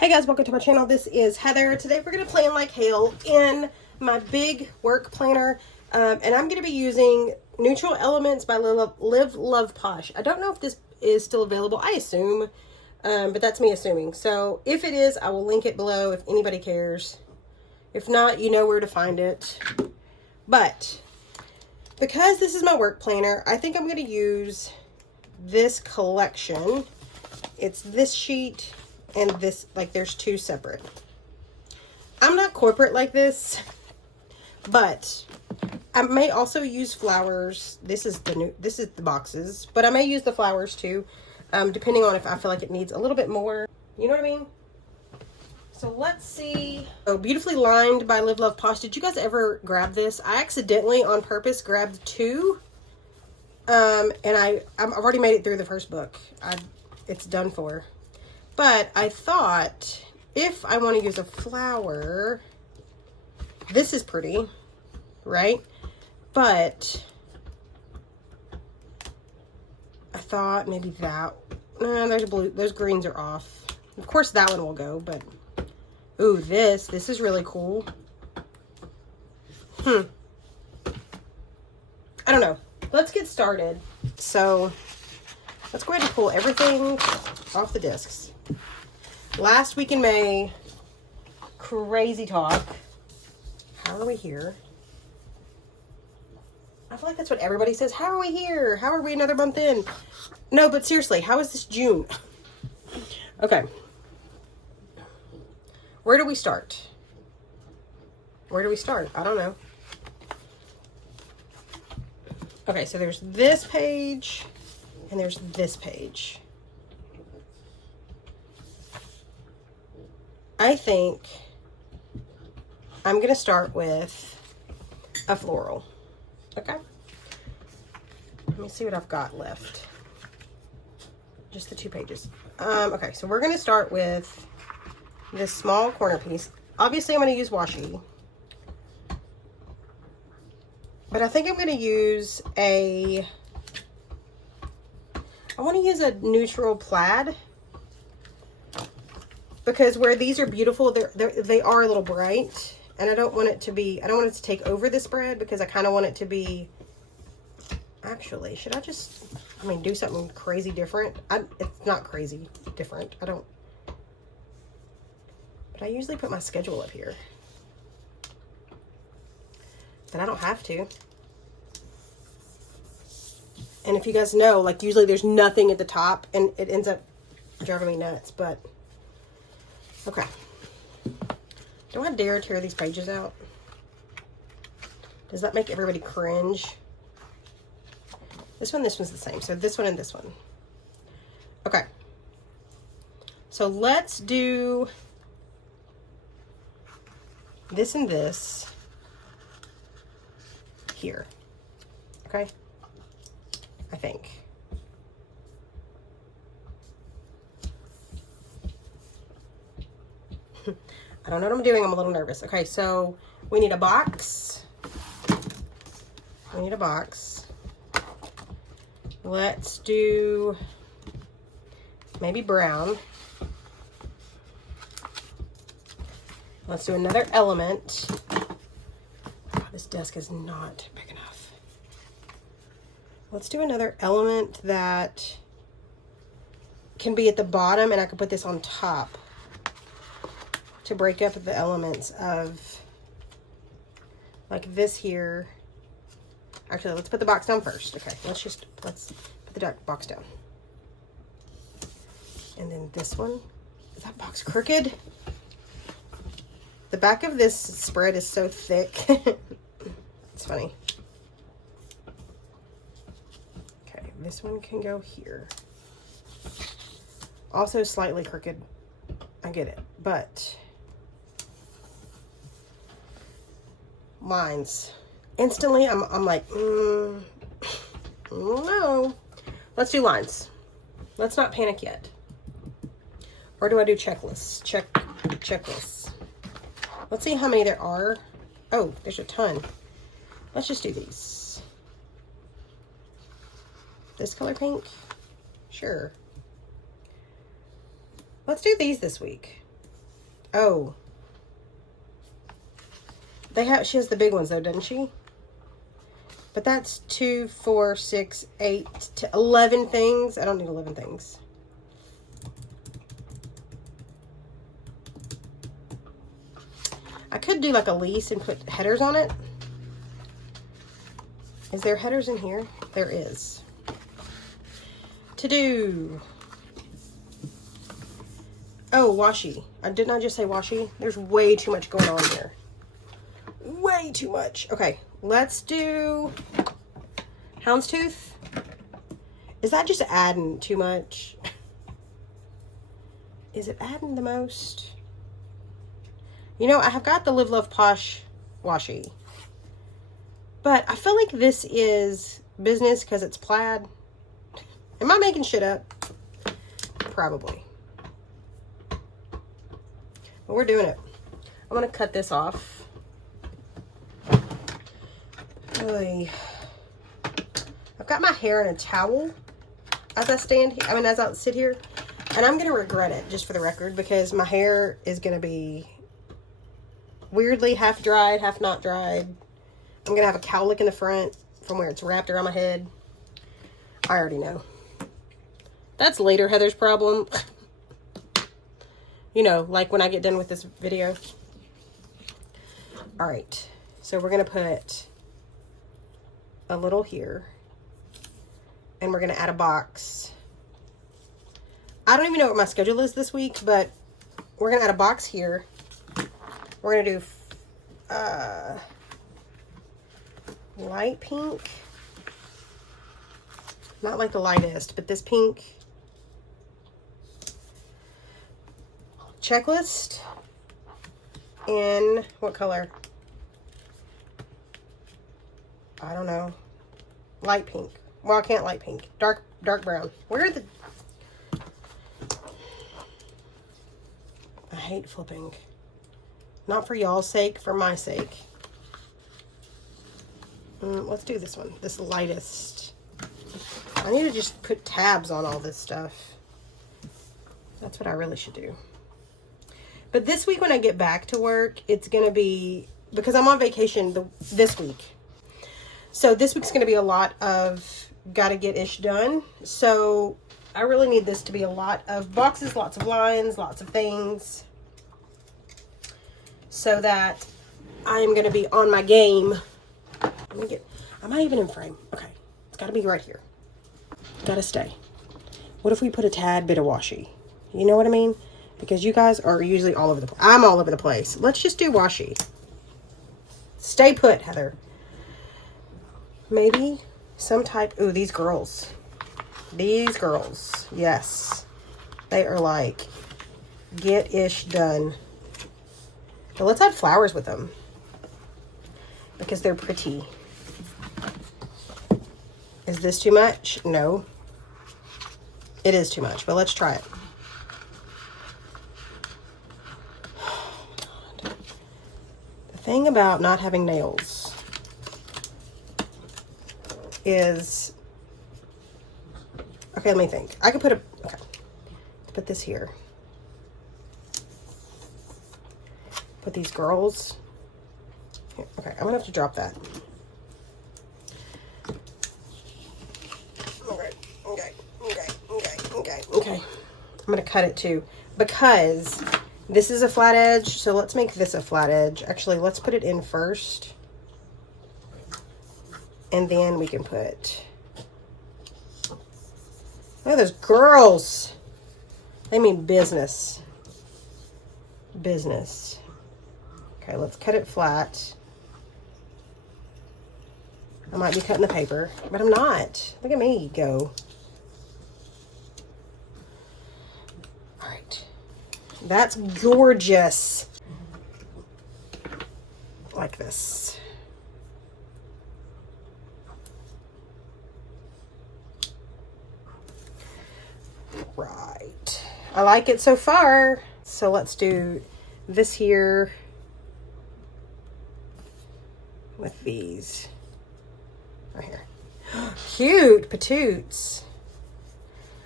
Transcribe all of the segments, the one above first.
Hey guys, welcome to my channel. This is Heather. Today we're going to plan like hell in my big work planner. And I'm going to be using Neutral Elements by Live Love Posh. I don't know if this is still available. I assume, but that's me assuming. So if it is, I will link it below if anybody cares. If not, you know where to find it. But because this is my work planner, I think I'm going to use this collection. It's this sheet and this, like there's two separate. I'm not corporate like this, but I may also use flowers. This is the boxes, but I may use the flowers too, depending on if I feel like it needs a little bit more. You know what I mean? So let's see. Oh, Beautifully Lined by Live Love Posh. Did you guys ever grab this? I accidentally on purpose grabbed two. And I've already made it through the first book. It's done for. But I thought if I want to use a flower, this is pretty, right? But I thought maybe that, there's blue, those greens are off. Of course that one will go, but, ooh, this is really cool. I don't know. Let's get started. So let's go ahead and pull everything off the discs. Last week in May, crazy talk. How are we here? I feel like that's what everybody says. How are we here? How are we another month in? No, but seriously, how is this June? Okay. Where do we start? Where do we start? I don't know. Okay, so there's this page and there's this page. I think I'm going to start with a floral. Okay. Let me see what I've got left. Just the two pages. Okay, so we're going to start with this small corner piece. Obviously, I'm going to use washi. But I think I'm going to use I want to use a neutral plaid. Because where these are beautiful, they are a little bright. And I don't want it to be, I don't want it to take over the spread because I kind of want it to be, actually, should I just, do something crazy different? It's not crazy different. But I usually put my schedule up here. But I don't have to. And if you guys know, like usually there's nothing at the top and it ends up driving me nuts, but okay. Do I dare tear these pages out? Does that make everybody cringe? This one's the same. So this one and this one. Okay. So let's do this and this here. Okay. I think. I don't know what I'm doing. I'm a little nervous. Okay, so we need a box. Let's do maybe brown. Let's do another element. Oh, this desk is not big enough. Let's do another element that can be at the bottom, and I can put this on top to break up the elements of like this here. Actually, let's put the box down first. Okay, let's put the box down. And then this one, is that box crooked? The back of this spread is so thick. It's funny. Okay, this one can go here. Also slightly crooked. I get it, but lines. Instantly, I'm like, no. Let's do lines. Let's not panic yet. Or do I do checklists? Checklists. Let's see how many there are. Oh, there's a ton. Let's just do these. This color pink? Sure. Let's do these this week. Oh. She has the big ones though, doesn't she? But that's 2, 4, 6, 8 to 11 things. I don't need 11 things. I could do like a lease and put headers on it. Is there headers in here? There is. To do. Oh, washi. Didn't I just say washi? There's way too much going on here. Way too much. Okay, let's do houndstooth. Is that just adding too much? Is it adding the most? You know, I have got the Live Love Posh washi. But I feel like this is business because it's plaid. Am I making shit up? Probably. But we're doing it. I'm going to cut this off. Oy. I've got my hair in a towel as I stand here. as I sit here. And I'm going to regret it, just for the record, because my hair is going to be weirdly half dried, half not dried. I'm going to have a cowlick in the front from where it's wrapped around my head. I already know. That's later Heather's problem. You know, like when I get done with this video. Alright, so we're going to put a little here. And we're going to add a box. I don't even know what my schedule is this week, but we're going to add a box here. We're going to do light pink. Not like the lightest, but this pink. Checklist. In what color? I don't know. Light pink. Well, I can't light pink. Dark brown. Where are the... I hate flipping. Not for y'all's sake, for my sake. Let's do this one. This lightest. I need to just put tabs on all this stuff. That's what I really should do. But this week when I get back to work, it's going to be... Because I'm on vacation this week. So this week's going to be a lot of gotta get-ish done. So I really need this to be a lot of boxes, lots of lines, lots of things. So that I am going to be on my game. Let me get... Am I even in frame? Okay. It's got to be right here. Gotta stay. What if we put a tad bit of washi? You know what I mean? Because you guys are usually all over the place. I'm all over the place. Let's just do washi. Stay put, Heather. Maybe some type... Ooh, these girls. These girls. Yes. They are like get-ish done. But let's add flowers with them. Because they're pretty. Is this too much? No. It is too much, but let's try it. The thing about not having nails is... Okay, let me think. I could put a... Okay. Put this here. Put these girls... Here. Okay, I'm going to have to drop that. Okay. I'm going to cut it too. Because this is a flat edge, so let's make this a flat edge. Actually, let's put it in first. And then we can put... Oh, those girls! They mean business. Business. Okay, let's cut it flat. I might be cutting the paper, but I'm not. Look at me go. All right. That's gorgeous. Like this. Right. I like it so far. So let's do this here with these right here. Cute patoots.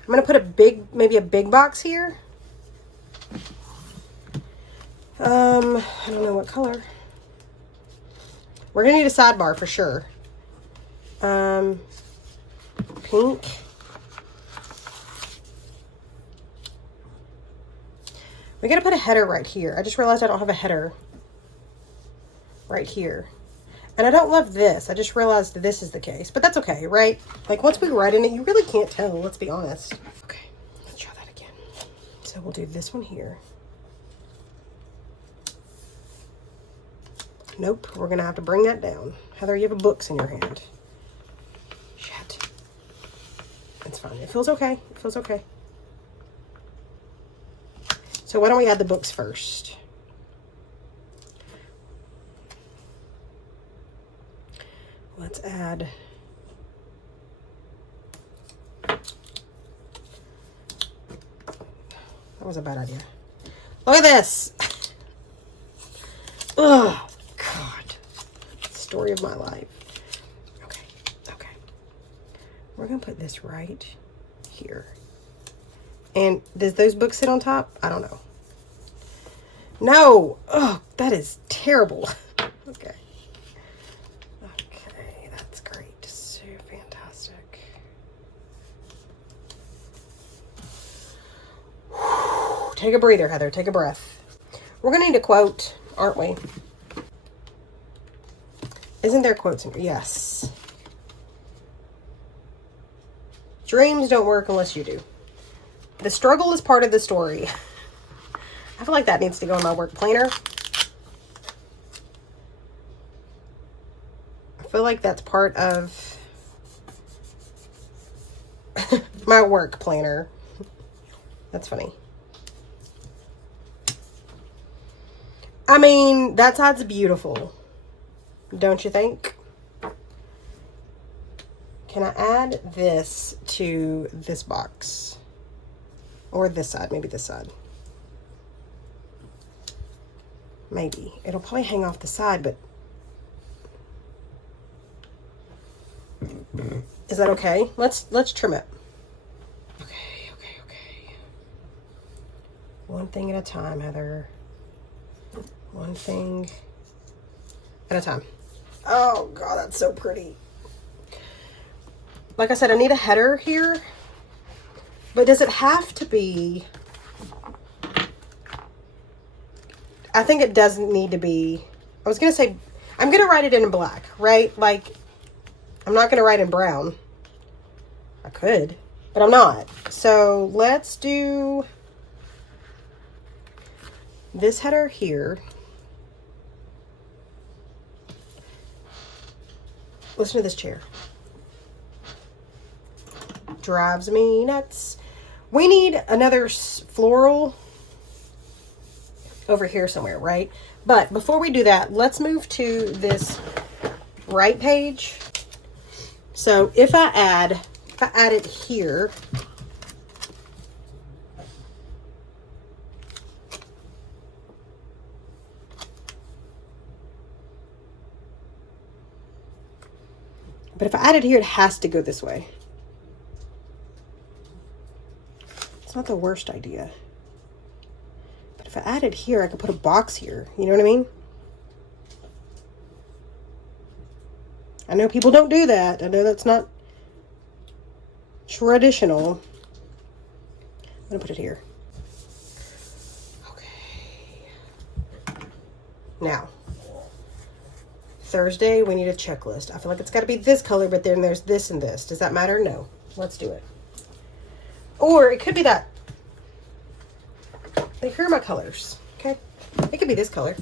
I'm gonna put maybe a big box here. I don't know what color. We're going to need a sidebar for sure. Pink. We got to put a header right here. I just realized I don't have a header right here. And I don't love this. I just realized this is the case. But that's okay, right? Like, once we write in it, you really can't tell. Let's be honest. Okay, let's try that again. So we'll do this one here. Nope, we're going to have to bring that down. Heather, you have a books in your hand. Shit. It's fine. It feels okay. It feels okay. So why don't we add the books first? Let's add... That was a bad idea. Look at this! Oh, God. Story of my life. Okay, okay. We're going to put this right here. And does those books sit on top? I don't know. No! Oh, that is terrible. Okay. Okay, that's great. So fantastic. Whew. Take a breather, Heather. Take a breath. We're going to need a quote, aren't we? Isn't there quotes in here? Yes. Dreams don't work unless you do. The struggle is part of the story. I feel like that needs to go in my work planner. I feel like that's part of my work planner. That's funny. I mean, that side's beautiful. Don't you think? Can I add this to this box? Or this side, maybe this side. Maybe. It'll probably hang off the side, but... Is that okay? Let's trim it. Okay, okay, okay. One thing at a time, Heather. One thing at a time. Oh, God, that's so pretty. Like I said, I need a header here. But does it have to be... I think it doesn't need to be... I was going to say... I'm going to write it in black, right? Like, I'm not going to write in brown. I could, but I'm not. So, let's do this header here. Listen to this chair. Drives me nuts. We need another floral over here somewhere, right? But before we do that, let's move to this right page. So if I add it here, but if I add it here, it has to go this way. It's not the worst idea. But if I add it here, I could put a box here. You know what I mean? I know people don't do that. I know that's not traditional. I'm going to put it here. Okay. Now, Thursday, we need a checklist. I feel like it's got to be this color, but then there's this and this. Does that matter? No. Let's do it. Or it could be that. Like, here are my colors. Okay. It could be this color.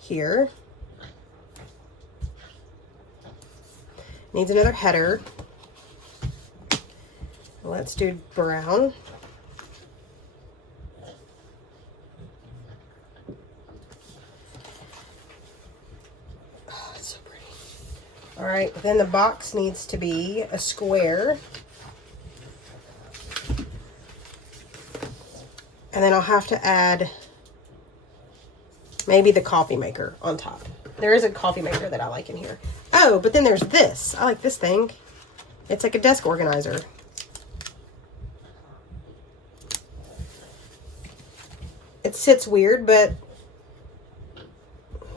Here. Needs another header. Let's do brown. Oh, it's so pretty. All right, then the box needs to be a square. And then I'll have to add maybe the coffee maker on top. There is a coffee maker that I like in here. Oh, but then there's this. I like this thing. It's like a desk organizer. it sits weird, but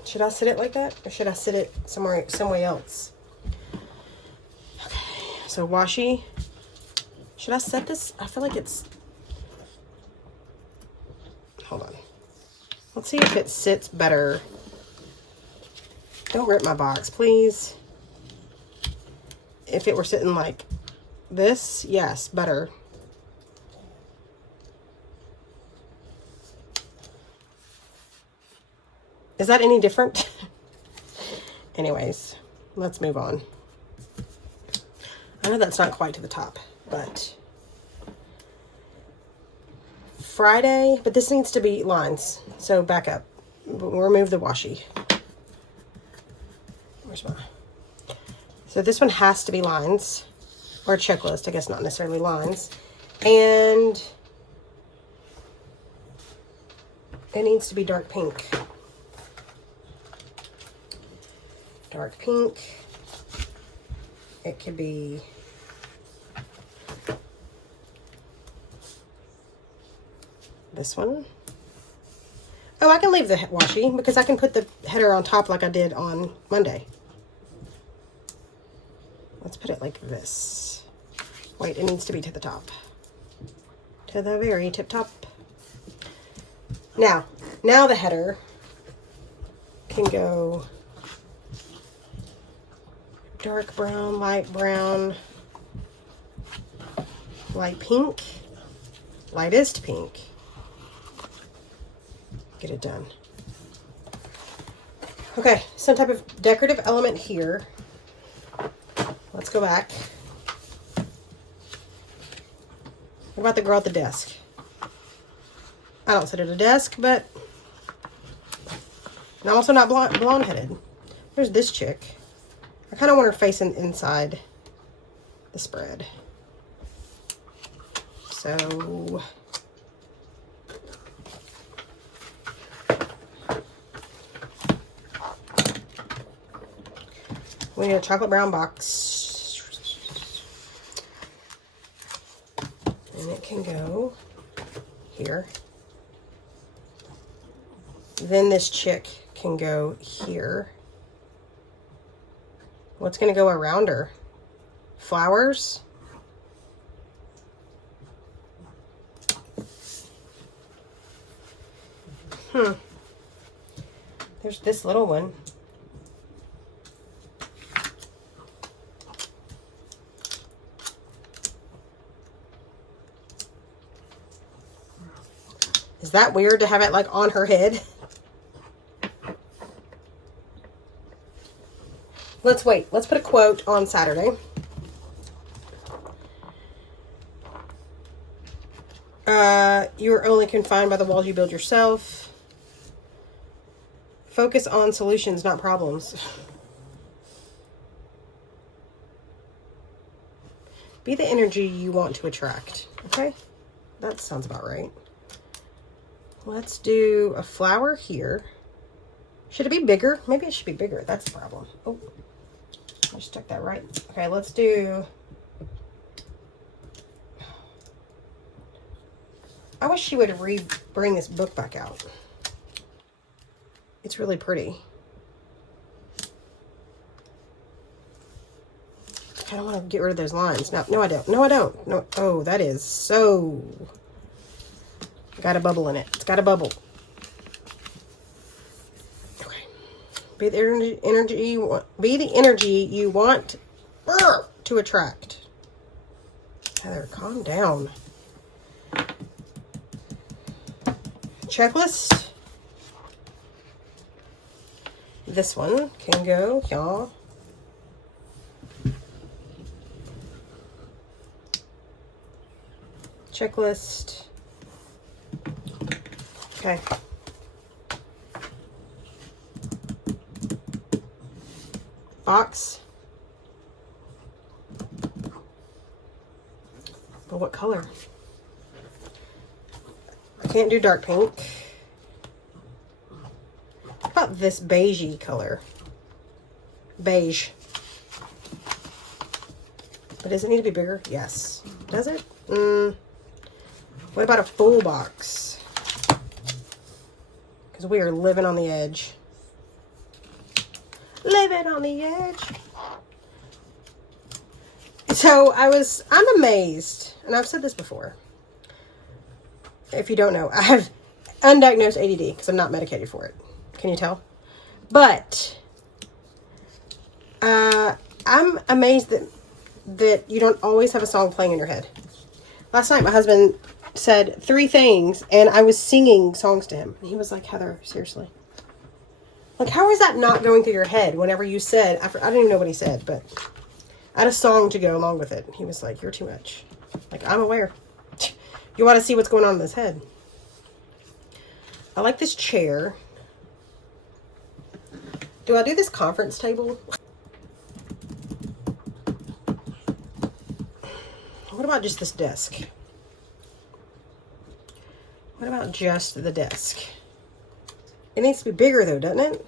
should I sit it like that? Or should I sit it somewhere else? Okay, so washi. Should I set this? I feel like it's... Hold on. Let's see if it sits better. Don't rip my box, please. If it were sitting like this, yes, better. Is that any different? Anyways, let's move on. I know that's not quite to the top, but Friday, but this needs to be lines. So back up. We'll remove the washi. Where's my... So this one has to be lines, or checklist, I guess not necessarily lines. And it needs to be dark pink. Dark pink. It could be this one. Oh, I can leave the washi because I can put the header on top like I did on Monday. Let's put it like this. Wait, it needs to be to the top. To the very tip top. Now the header can go dark brown, light brown, light pink, lightest pink. Get it done. Okay, some type of decorative element here. Let's go back. What about the girl at the desk? I don't sit at a desk, but I'm also not blonde-headed. There's this chick. I kind of want her facing inside the spread. So we need a chocolate brown box. And it can go here. Then this chick can go here. What's going to go around her? Flowers? There's this little one. Is that weird to have it like on her head? Let's wait. Let's put a quote on Saturday. You're only confined by the walls you build yourself. Focus on solutions, not problems. Be the energy you want to attract. Okay? That sounds about right. Let's do a flower here. Should it be bigger? Maybe it should be bigger. That's the problem. Oh, I just stuck that right. Okay, let's do... I wish she would bring this book back out. It's really pretty. I kind of want to get rid of those lines. No, I don't. No, I don't. No. Oh, that is so... Got a bubble in it. It's got a bubble. Okay. Be the energy you want. Be the energy you want to attract. Heather, calm down. Checklist. This one can go, y'all. Checklist. Okay. Box. But what color? I can't do dark pink. How about this beigey color? Beige. But does it need to be bigger? Yes. Does it? What about a full box? because we are living on the edge. Living on the edge. So I'm amazed, and I've said this before. If you don't know, I have undiagnosed ADD because I'm not medicated for it. Can you tell? But I'm amazed that you don't always have a song playing in your head. Last night, my husband said 3 things, and I was singing songs to him. And he was like, Heather, seriously. Like, how is that not going through your head whenever you said, I don't even know what he said, but I had a song to go along with it. He was like, you're too much. Like, I'm aware. You want to see what's going on in his head. I like this chair. Do I do this conference table? What about just this desk? What about just the desk? It needs to be bigger though, doesn't it?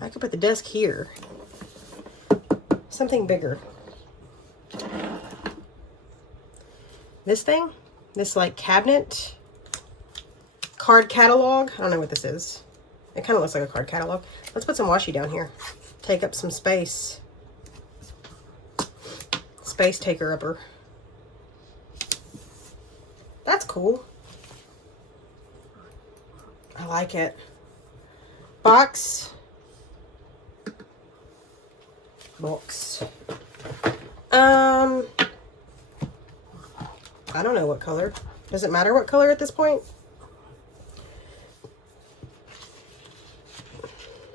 I could put the desk here. Something bigger. This thing? This like cabinet? Card catalog? I don't know what this is. It kind of looks like a card catalog. Let's put some washi down here. Take up some space. Space taker upper. That's cool. I like it. Box. I don't know what color. Does it matter what color at this point?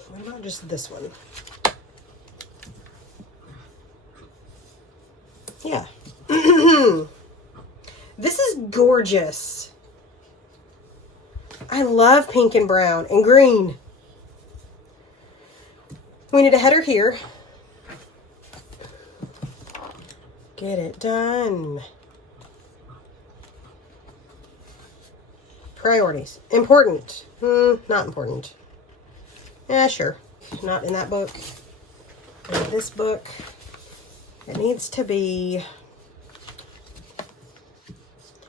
What about just this one? Yeah. This is gorgeous. I love pink and brown and green. We need a header here. Get it done. Priorities. Important. Not important. Yeah, sure. Not in that book. In this book. It needs to be...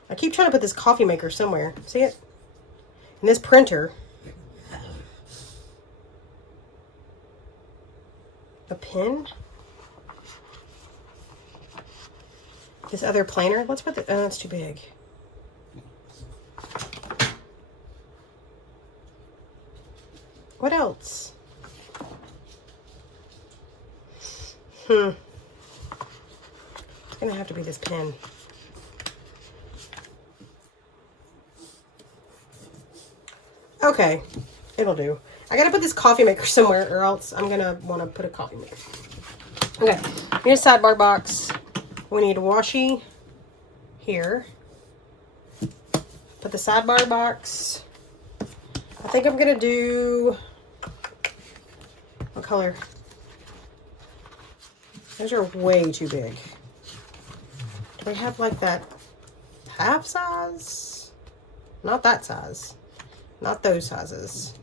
I keep trying to put this coffee maker somewhere. See it? And this printer. A pen? This other planner. Let's put the... Oh, that's too big. What else? It's gonna have to be this pen. Okay, it'll do. I gotta put this coffee maker somewhere or else I'm gonna wanna put a coffee maker. Okay, we need a sidebar box. We need washi here. Put the sidebar box. I think I'm gonna do, what color? Those are way too big. Do they have like that half size? Not that size. Not those sizes.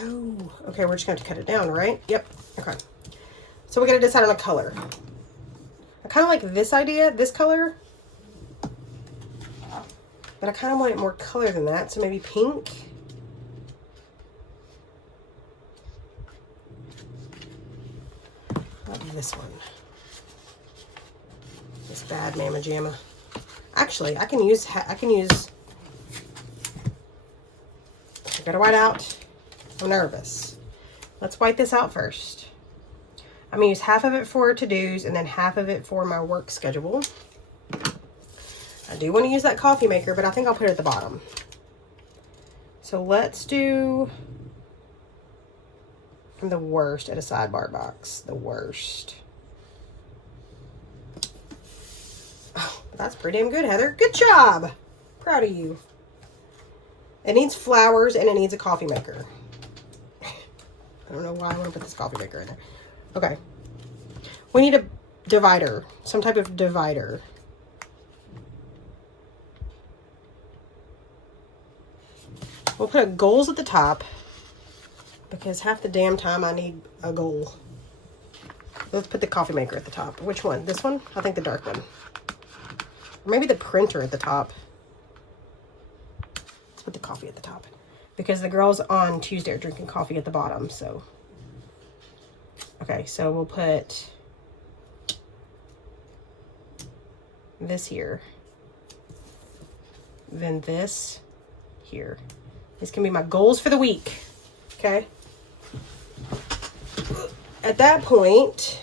No. Okay, we're just going to cut it down, right? Yep. Okay. So we got to decide on a color. I kind of like this idea, this color. But I kind of want it more color than that, so maybe pink. This one. This bad mamma jamma. Actually, I can use I gotta white out. I'm nervous. Let's white this out first. I'm gonna use half of it for to-dos and then half of it for my work schedule. I do want to use that coffee maker, but I think I'll put it at the bottom. So let's do... I'm the worst at a sidebar box. The worst. Oh, that's pretty damn good, Heather. Good job. Proud of you. It needs flowers and it needs a coffee maker. I don't know why I want to put this coffee maker in there. Okay. We need a divider. Some type of divider. We'll put goals at the top. Because half the damn time I need a goal. Let's put the coffee maker at the top. Which one? This one? I think the dark one. Or maybe the printer at the top. Let's put the coffee at the top because the girls on Tuesday are drinking coffee at the bottom. So, okay, so we'll put this here, then this here. These can be my goals for the week. Okay. At that point,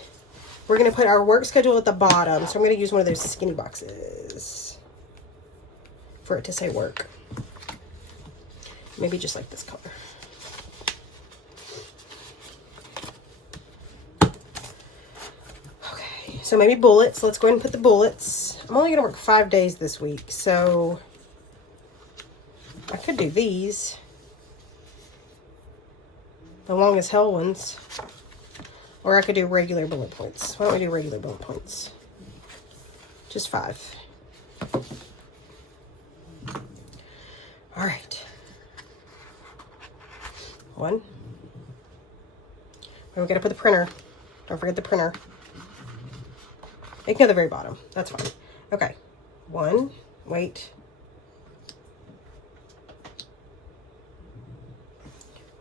we're going to put our work schedule at the bottom. So I'm going to use one of those skinny boxes for it to say work. Maybe just like this color. Okay, so maybe bullets. Let's go ahead and put the bullets. I'm only going to work 5 days this week, so I could do these. The long as hell ones. Or I could do regular bullet points. Why don't we do regular bullet points? Just 5. All right. 1. And we gotta put the printer. Don't forget the printer. It can go to the very bottom. That's fine. Okay. 1. Wait.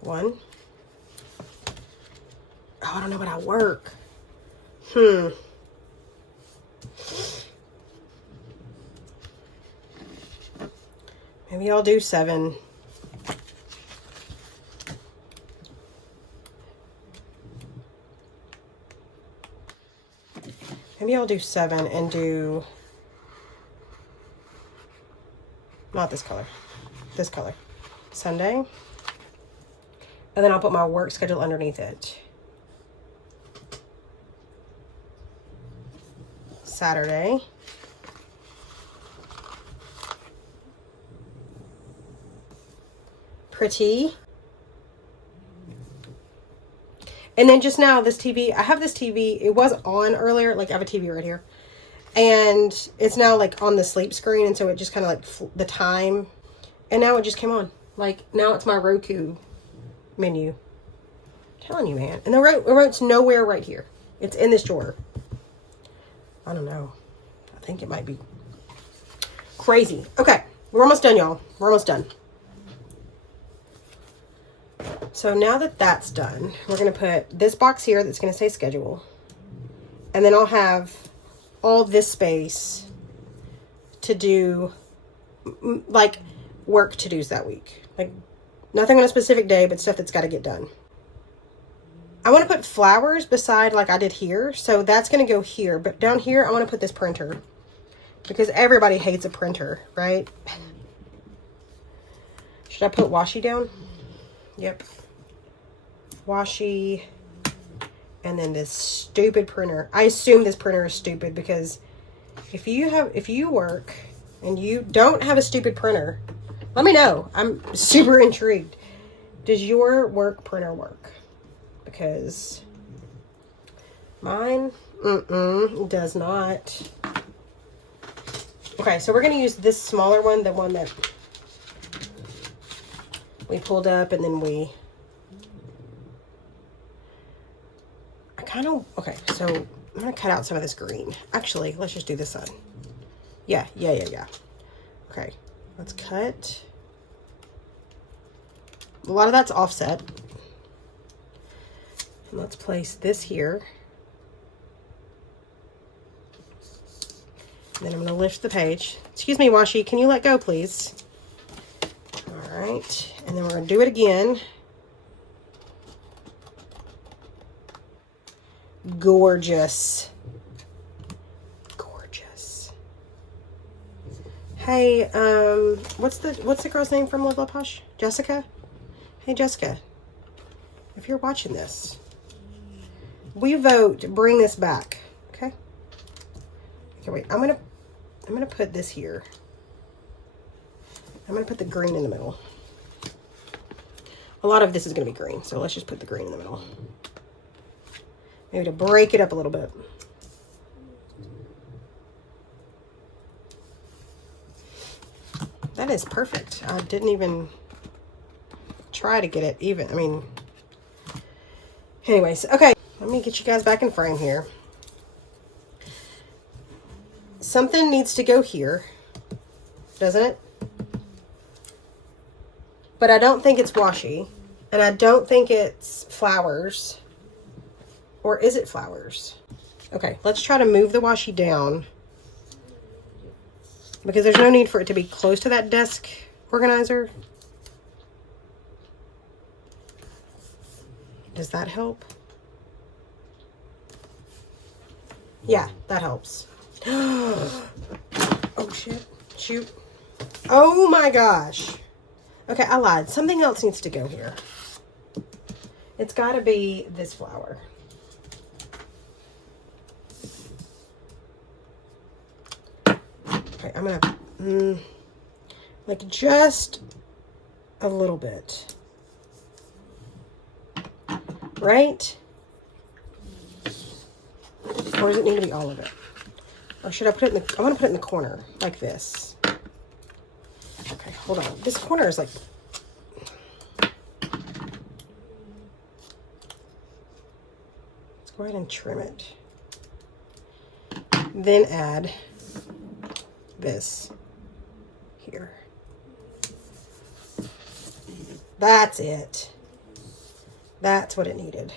1. Oh, I don't know about I work. Maybe I'll do 7. Maybe I'll do 7 and do not this color. This color. Sunday. And then I'll put my work schedule underneath it. Saturday. Pretty. And then just now, this TV, I have this TV, it was on earlier, like I have a TV right here. And it's now like on the sleep screen, and so it just kind of like the time. And now it just came on. Like now it's my Roku menu. I'm telling you, man. And the remote's nowhere right here. It's in this drawer. I don't know. I think it might be crazy. Okay, we're almost done, y'all. We're almost done. So now that that's done, we're going to put this box here that's going to say schedule. And then I'll have all this space to do, like, work to-dos that week. Like, nothing on a specific day, but stuff that's got to get done. I want to put flowers beside like I did here. So that's going to go here. But down here, I want to put this printer. Because everybody hates a printer, right? Should I put washi down? Yep. Washi. And then this stupid printer. I assume this printer is stupid because if you work and you don't have a stupid printer, let me know. I'm super intrigued. Does your work printer work? Because mine, does not. Okay, so we're going to use this smaller one, the one that we pulled up and then okay, so I'm going to cut out some of this green. Actually, let's just do this side. Yeah. Okay, let's cut. A lot of that's offset. And let's place this here. And then I'm going to lift the page. Excuse me, washi, can you let go, please? All right, and then we're going to do it again. Gorgeous. Gorgeous. Hey, what's the girl's name from Live Love Posh? Jessica? Hey, Jessica, if you're watching this, we vote bring this back, okay? Okay, wait, I'm gonna put this here. I'm gonna put the green in the middle. A lot of this is gonna be green, so let's just put the green in the middle. Maybe to break it up a little bit. That is perfect. I didn't even try to get it even. I mean, anyways, okay. Let me get you guys back in frame here. Something needs to go here, doesn't it? but I don't think it's washi. And I don't think it's flowers. Or is it flowers? Okay, let's try to move the washi down. Because there's no need for it to be close to that desk organizer. Does that help? Yeah, that helps. Oh, shit. Shoot. Oh, my gosh. Okay, I lied. Something else needs to go here. It's got to be this flower. Okay, I'm going to... like, just a little bit. Right? Or does it need to be all of it? Or should I put it in the... I want to put it in the corner, like this. Okay, hold on. This corner is like... Let's go ahead and trim it. Then add this here. That's it. That's what it needed.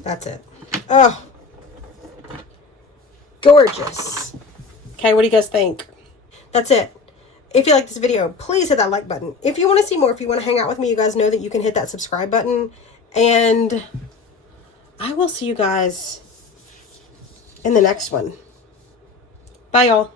That's it. Oh, gorgeous. Okay, what do you guys think? That's it. If you like this video, please hit that like button. If you want to see more, if you want to hang out with me, you guys know that you can hit that subscribe button. And I will see you guys in the next one. Bye, y'all.